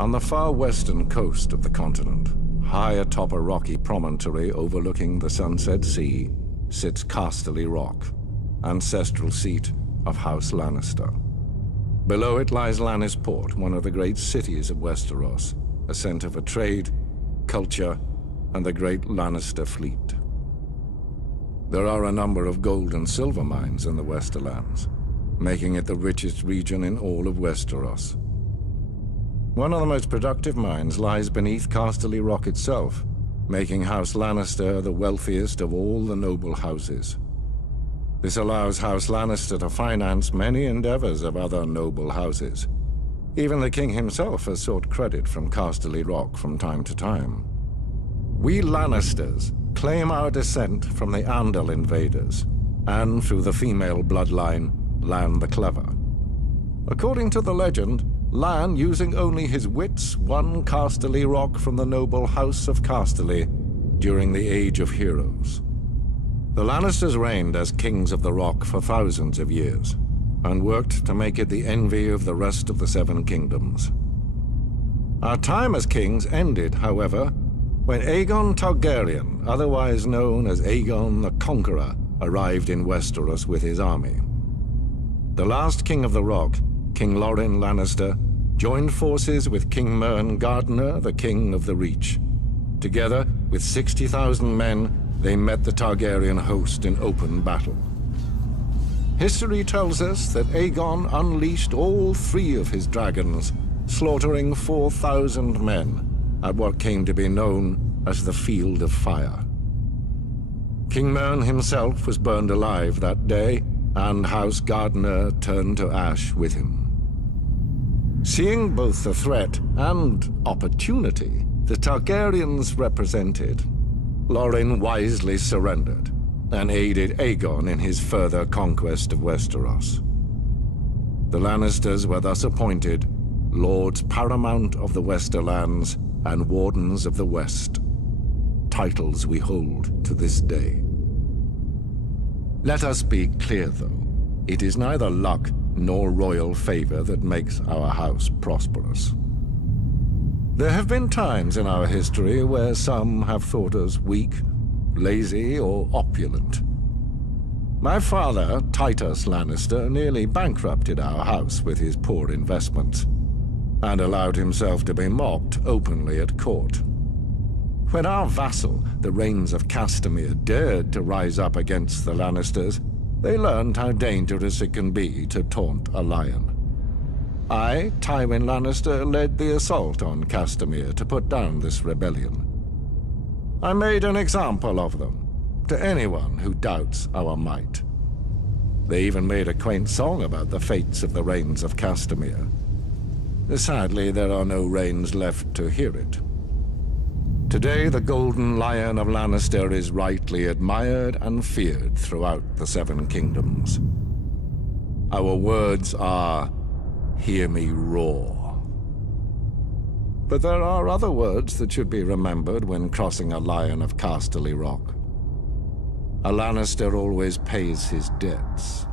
On the far western coast of the continent, high atop a rocky promontory overlooking the Sunset Sea, sits Casterly Rock, ancestral seat of House Lannister. Below it lies Lannisport, one of the great cities of Westeros, a center for trade, culture, and the great Lannister fleet. There are a number of gold and silver mines in the Westerlands, making it the richest region in all of Westeros. One of the most productive mines lies beneath Casterly Rock itself, making House Lannister the wealthiest of all the noble houses. This allows House Lannister to finance many endeavors of other noble houses. Even the king himself has sought credit from Casterly Rock from time to time. We Lannisters claim our descent from the Andal invaders, and through the female bloodline, Lann the Clever. According to the legend, Lann, using only his wits, won Casterly Rock from the noble House of Casterly during the Age of Heroes. The Lannisters reigned as kings of the Rock for thousands of years, and worked to make it the envy of the rest of the Seven Kingdoms. Our time as kings ended, however, when Aegon Targaryen, otherwise known as Aegon the Conqueror, arrived in Westeros with his army. The last king of the Rock, King Lorin Lannister, joined forces with King Mern Gardener, the king of the Reach. Together, with 60,000 men, they met the Targaryen host in open battle. History tells us that Aegon unleashed all 3 of his dragons, slaughtering 4,000 men at what came to be known as the Field of Fire. King Mern himself was burned alive that day, and House Gardener turned to ash with him. Seeing both the threat and opportunity the Targaryens represented, Lorin wisely surrendered and aided Aegon in his further conquest of Westeros. The Lannisters were thus appointed Lords Paramount of the Westerlands and Wardens of the West, titles we hold to this day. Let us be clear, though. It is neither luck nor royal favor that makes our house prosperous. There have been times in our history where some have thought us weak, lazy, or opulent. My father, Titus Lannister, nearly bankrupted our house with his poor investments, and allowed himself to be mocked openly at court. When our vassal, the Rains of Castamere, dared to rise up against the Lannisters, they learned how dangerous it can be to taunt a lion. I, Tywin Lannister, led the assault on Castamere to put down this rebellion. I made an example of them, to anyone who doubts our might. They even made a quaint song about the fates of the Rains of Castamere. Sadly, there are no Rains left to hear it. Today, the Golden Lion of Lannister is rightly admired and feared throughout the Seven Kingdoms. Our words are, "Hear me roar." But there are other words that should be remembered when crossing a lion of Casterly Rock. A Lannister always pays his debts.